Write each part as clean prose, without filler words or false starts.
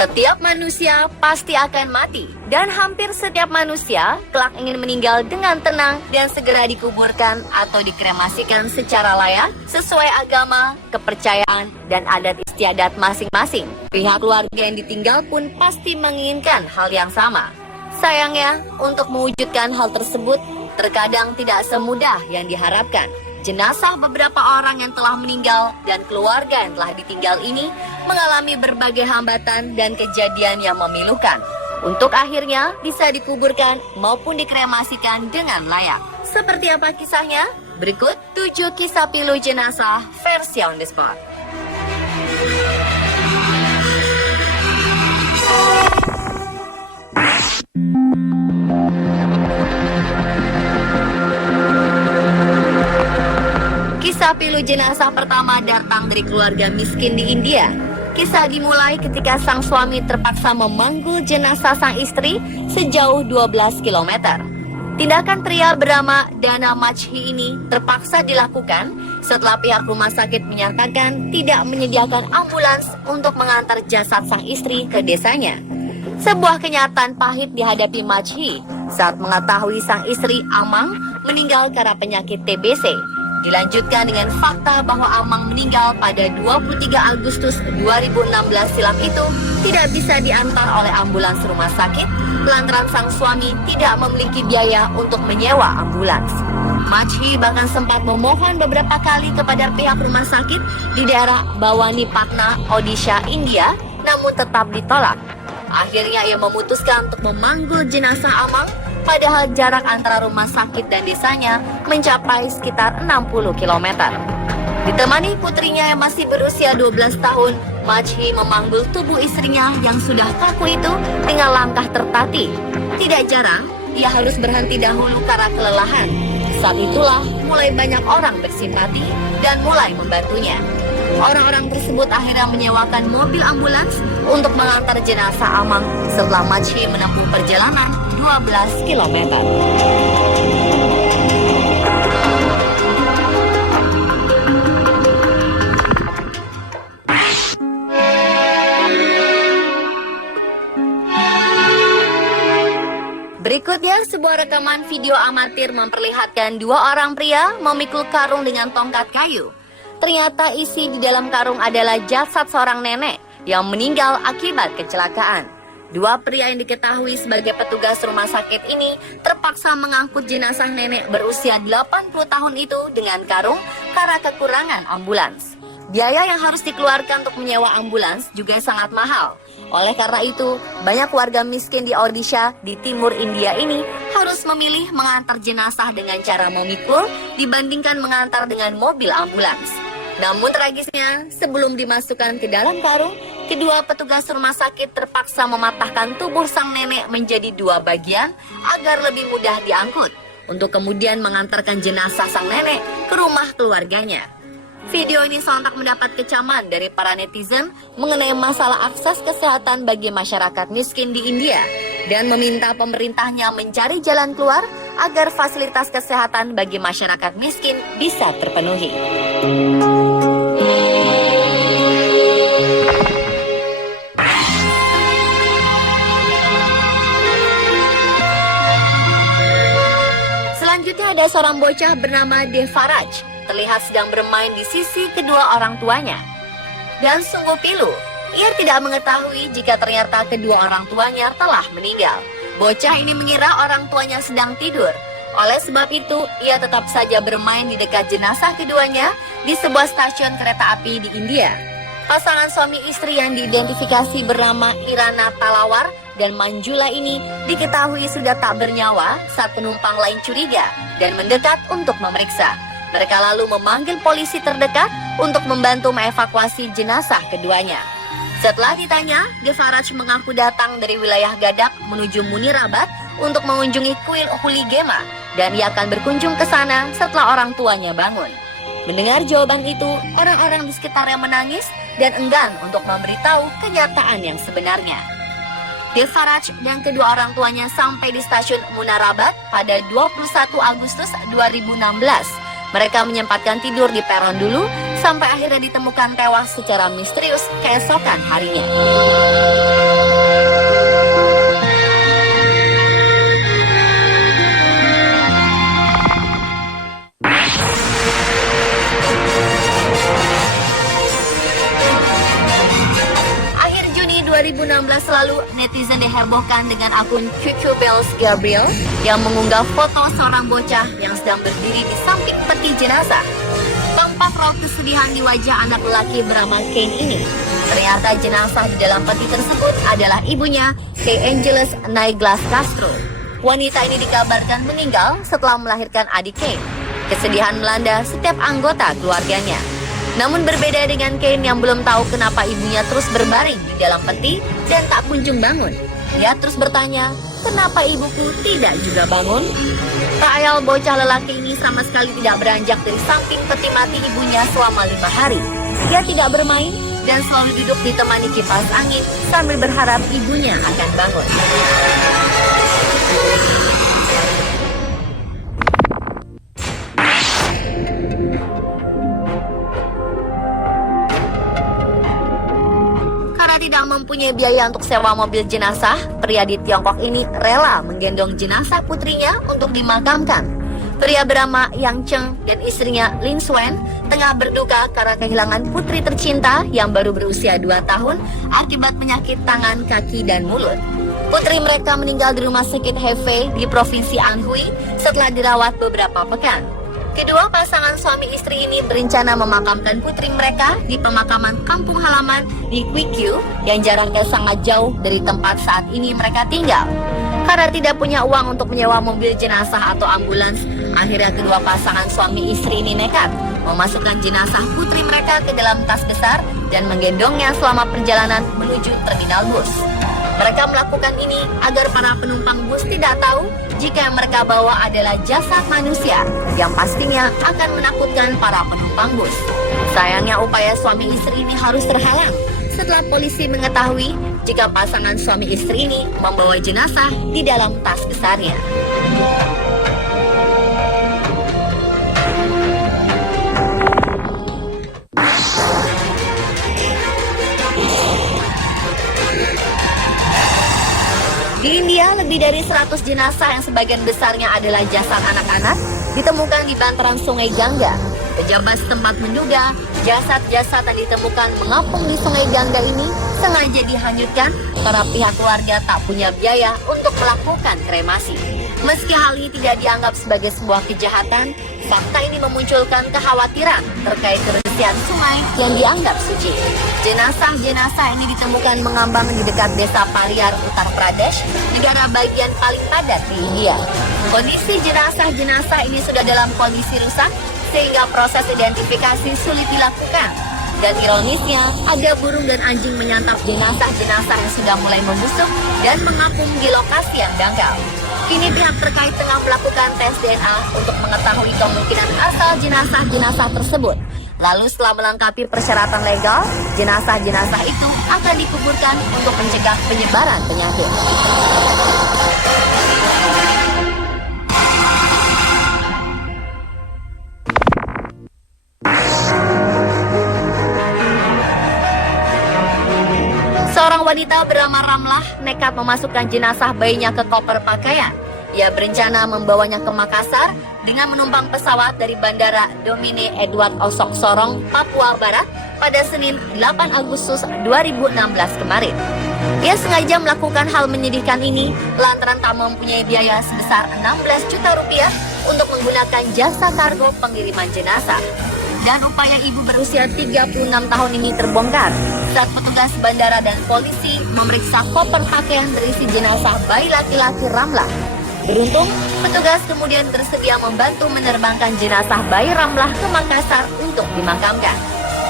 Setiap manusia pasti akan mati, dan hampir setiap manusia kelak ingin meninggal dengan tenang dan segera dikuburkan atau dikremasikan secara layak sesuai agama, kepercayaan, dan adat istiadat masing-masing. Pihak keluarga yang ditinggal pun pasti menginginkan hal yang sama. Sayangnya, untuk mewujudkan hal tersebut terkadang tidak semudah yang diharapkan. Jenazah beberapa orang yang telah meninggal dan keluarga yang telah ditinggal ini mengalami berbagai hambatan dan kejadian yang memilukan untuk akhirnya bisa dikuburkan maupun dikremasikan dengan layak. Seperti apa kisahnya? Berikut 7 kisah pilu jenazah versi on the spot. Kisah pilu jenazah pertama datang dari keluarga miskin di India. Kisah dimulai ketika sang suami terpaksa memanggul jenazah sang istri sejauh 12 km. Tindakan pria bernama Dana Majhi ini terpaksa dilakukan setelah pihak rumah sakit menyatakan tidak menyediakan ambulans untuk mengantar jasad sang istri ke desanya. Sebuah kenyataan pahit dihadapi Majhi saat mengetahui sang istri Amang meninggal karena penyakit TBC. Dilanjutkan dengan fakta bahwa Amang meninggal pada 23 Agustus 2016 silam itu tidak bisa diantar oleh ambulans rumah sakit lantaran sang suami tidak memiliki biaya untuk menyewa ambulans. Majhi bahkan sempat memohon beberapa kali kepada pihak rumah sakit di daerah Bawani Patna, Odisha, India, namun tetap ditolak. Akhirnya ia memutuskan untuk memanggul jenazah Amang, padahal jarak antara rumah sakit dan desanya mencapai sekitar 60 km. Ditemani putrinya yang masih berusia 12 tahun, Majhi memanggul tubuh istrinya yang sudah kaku itu dengan langkah tertatih. Tidak jarang, ia harus berhenti dahulu karena kelelahan. Saat itulah mulai banyak orang bersimpati dan mulai membantunya. Orang-orang tersebut akhirnya menyewakan mobil ambulans untuk mengantar jenazah Amang setelah Majhi menempuh perjalanan 12 km. Berikutnya, sebuah rekaman video amatir memperlihatkan 2 orang pria memikul karung dengan tongkat kayu. Ternyata isi di dalam karung adalah jasad seorang nenek yang meninggal akibat kecelakaan. 2 pria yang diketahui sebagai petugas rumah sakit ini terpaksa mengangkut jenazah nenek berusia 80 tahun itu dengan karung karena kekurangan ambulans. Biaya yang harus dikeluarkan untuk menyewa ambulans juga sangat mahal. Oleh karena itu, banyak warga miskin di Odisha di timur India ini harus memilih mengantar jenazah dengan cara memikul dibandingkan mengantar dengan mobil ambulans. Namun tragisnya, sebelum dimasukkan ke dalam karung, kedua petugas rumah sakit terpaksa mematahkan tubuh sang nenek menjadi 2 bagian agar lebih mudah diangkut, untuk kemudian mengantarkan jenazah sang nenek ke rumah keluarganya. Video ini sontak mendapat kecaman dari para netizen mengenai masalah akses kesehatan bagi masyarakat miskin di India dan meminta pemerintahnya mencari jalan keluar agar fasilitas kesehatan bagi masyarakat miskin bisa terpenuhi. Selanjutnya ada seorang bocah bernama Devaraj terlihat sedang bermain di sisi kedua orang tuanya. Dan sungguh pilu, ia tidak mengetahui jika ternyata kedua orang tuanya telah meninggal. Bocah ini mengira orang tuanya sedang tidur. Oleh sebab itu, ia tetap saja bermain di dekat jenazah keduanya di sebuah stasiun kereta api di India. Pasangan suami istri yang diidentifikasi bernama Irana Talawar dan Manjula ini diketahui sudah tak bernyawa saat penumpang lain curiga dan mendekat untuk memeriksa. Mereka lalu memanggil polisi terdekat untuk membantu mengevakuasi jenazah keduanya. Setelah ditanya, Devaraj mengaku datang dari wilayah Gadak menuju Munirabat untuk mengunjungi kuil Huligema dan ia akan berkunjung ke sana setelah orang tuanya bangun. Mendengar jawaban itu, orang-orang di sekitarnya menangis dan enggan untuk memberitahu kenyataan yang sebenarnya. Devaraj dan kedua orang tuanya sampai di stasiun Munirabat pada 21 Agustus 2016. Mereka menyempatkan tidur di peron dulu sampai akhirnya ditemukan tewas secara misterius keesokan harinya. Akhir Juni 2016 lalu, netizen dihebohkan dengan akun Cucu Bells Gabriel yang mengunggah foto seorang bocah yang sedang berdiri di samping peti jenazah. Tampak raut kesedihan di wajah anak lelaki bernama Kane ini. Ternyata jenazah di dalam peti tersebut adalah ibunya, Kay Angeles Naiglas Castro. Wanita ini dikabarkan meninggal setelah melahirkan adik Kane. Kesedihan melanda setiap anggota keluarganya. Namun berbeda dengan Kane yang belum tahu kenapa ibunya terus berbaring di dalam peti dan tak kunjung bangun. Dia terus bertanya, kenapa ibuku tidak juga bangun? Tak ayal bocah lelaki ini sama sekali tidak beranjak dari samping peti mati ibunya selama 5 hari. Dia tidak bermain dan selalu duduk ditemani kipas angin sambil berharap ibunya akan bangun. Tidak mempunyai biaya untuk sewa mobil jenazah, pria di Tiongkok ini rela menggendong jenazah putrinya untuk dimakamkan. Pria bernama Yang Cheng dan istrinya Lin Swen tengah berduka karena kehilangan putri tercinta yang baru berusia 2 tahun akibat penyakit tangan, kaki, dan mulut. Putri mereka meninggal di rumah sakit Hefei di Provinsi Anhui setelah dirawat beberapa pekan. Kedua pasangan suami istri ini berencana memakamkan putri mereka di pemakaman kampung halaman di Guikyu yang jaraknya sangat jauh dari tempat saat ini mereka tinggal. Karena tidak punya uang untuk menyewa mobil jenazah atau ambulans, akhirnya kedua pasangan suami istri ini nekat memasukkan jenazah putri mereka ke dalam tas besar dan menggendongnya selama perjalanan menuju terminal bus. Mereka melakukan ini agar para penumpang bus tidak tahu jika yang mereka bawa adalah jasad manusia yang pastinya akan menakutkan para penumpang bus. Sayangnya upaya suami istri ini harus terhalang setelah polisi mengetahui jika pasangan suami istri ini membawa jenazah di dalam tas besarnya. Di India, lebih dari 100 jenazah yang sebagian besarnya adalah jasad anak-anak ditemukan di bantaran sungai Gangga. Pejabat setempat menduga jasad-jasad yang ditemukan mengapung di sungai Gangga ini sengaja dihanyutkan karena pihak keluarga tak punya biaya untuk melakukan kremasi. Meski hal ini tidak dianggap sebagai sebuah kejahatan, fakta ini memunculkan kekhawatiran terkait kebersihan sungai yang dianggap suci. Jenazah-jenazah ini ditemukan mengambang di dekat desa Pariar, Uttar Pradesh, negara bagian paling padat di India. Kondisi jenazah-jenazah ini sudah dalam kondisi rusak, sehingga proses identifikasi sulit dilakukan. Dan ironisnya, ada burung dan anjing menyantap jenazah-jenazah yang sudah mulai membusuk dan mengapung di lokasi yang dangkal. Kini pihak terkait tengah melakukan tes DNA untuk mengetahui kemungkinan asal jenazah-jenazah tersebut. Lalu setelah melengkapi persyaratan legal, jenazah-jenazah itu akan dikuburkan untuk mencegah penyebaran penyakit. Seorang wanita bernama Ramlah nekat memasukkan jenazah bayinya ke koper pakaian. Ia berencana membawanya ke Makassar dengan menumpang pesawat dari Bandara Domine Edward Osok Sorong, Papua Barat pada Senin 8 Agustus 2016 kemarin. Ia sengaja melakukan hal menyedihkan ini lantaran tak mempunyai biaya sebesar 16 juta rupiah untuk menggunakan jasa kargo pengiriman jenazah. Dan upaya ibu berusia 36 tahun ini terbongkar saat petugas bandara dan polisi memeriksa koper pakaian berisi jenazah bayi laki-laki Ramlah. Beruntung, petugas kemudian bersedia membantu menerbangkan jenazah bayi Ramlah ke Makassar untuk dimakamkan.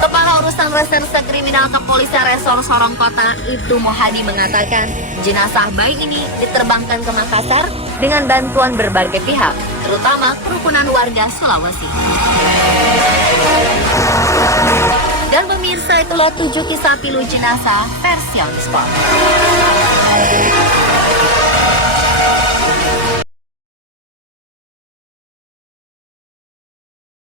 Kepala Urusan Reserse Kriminal Kepolisian Resor Sorong Kota, Ibtu Mohadi mengatakan, jenazah bayi ini diterbangkan ke Makassar dengan bantuan berbagai pihak, terutama kerukunan warga Sulawesi. Dan pemirsa, itulah 7 kisah pilu jenazah versi on the spot.